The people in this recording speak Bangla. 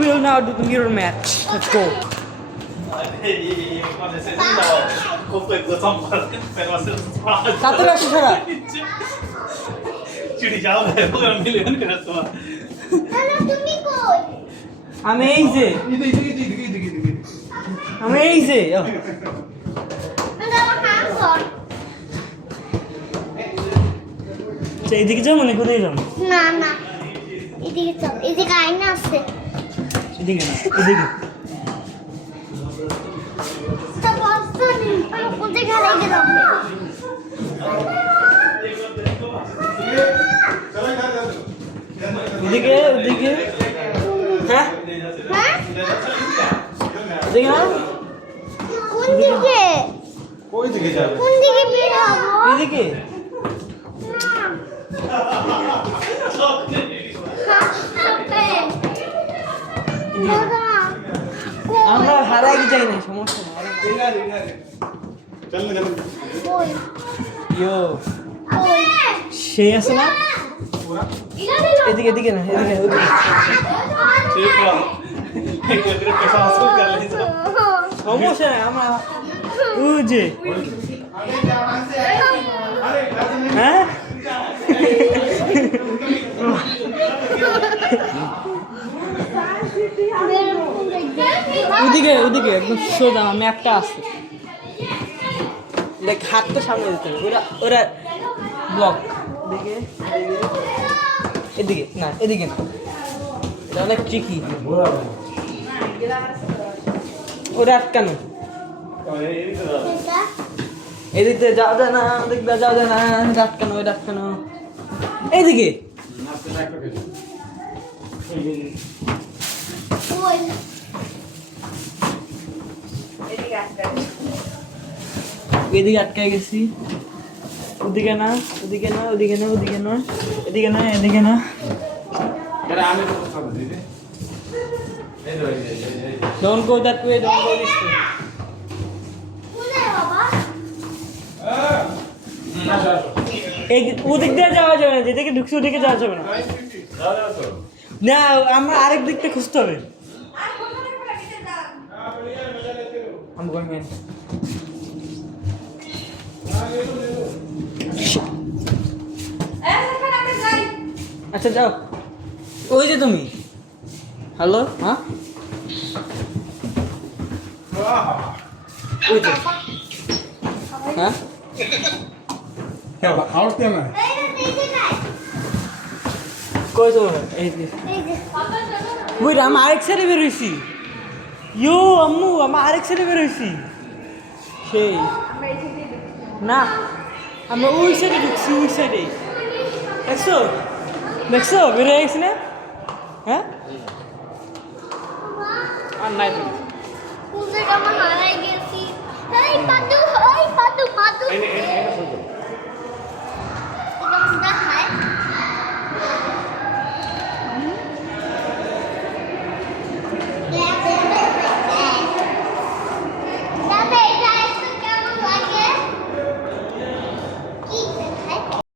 will now do the mirror match. Let's go. Satu Sarah. Curi jauh deh, bukan milihan kena semua. Amazing. Amazing. Oh. এদিকে যাবো না কোথায় যাবো? না না এদিকে চল, এদিকে আয়না আছে। এদিকে না, এদিকে। তা বলছো নি আমি কোথায় গেলে গেলাম? এদিকে এদিকে। হ্যাঁ? হ্যাঁ? এদিকে না? কোন দিকে? कोई दिखे जा কোন দিকে বের হবো? এদিকে। আমরা হারাই যাই না, সমস্যা নেই। चल ना चल কই? ইয়ো কই? সেই আছে না? এদিকে এদিকে না, এদিকে ওদিকে। ठीक है एक बार पैसा हासिल कर ले जा সমস্যা নেই, আমরা ওই যে হ্যাঁ ওদিকে ওদিকে একদম সোজা ম্যাপটা আছে। দেখ হাত তো সামনে দিতে হবে, ওরা ওরা ব্লক এদিকে এদিকে না, এদিকে না, এটা অনেক ট্রিকি। ওরা আটকানো, এদিকে যাওয়া যায় না, ওদিক দিয়ে যাওয়া যায় না, আটকানো ওইটা আটকানো। এইদিকে কই? এদিকে আটকায় গেছি। ওদিকে না, ওদিকে না, ওদিকে না, ওদিকে না, এদিকে না, এদিকে না। यार आने को सब दे दे Don't go that way, don't go this way. কোথায় বাবা? এই ওদিক দিয়ে যাওয়া যাবে না, যেদিকে ঢুকছি ওদিকে যাওয়া যাবে না। না, আমরা আরেক দিকটা খুঁজতে হবে। I'm going in. আচ্ছা যাও, ওই যে তুমি। হ্যালো, হ্যাঁ ওই যে হ্যাঁ क्या और क्या ना এই যে নাই। কই তো এই যে এই যে ওই রে, আমি আরেক সাইডে বেরোইছি। ইয়ো আম্মু, আমি আরেক সাইডে বেরোইছি। সেই না, আমরা ওই সাইডে ঢুকছি, ওই সাইডে। দেখছো দেখছো বেরোয় গেছি না? হ্যাঁ আর নাই তো। কোথায় আমরা হারাই গেছি? এই পাদু, পাদু।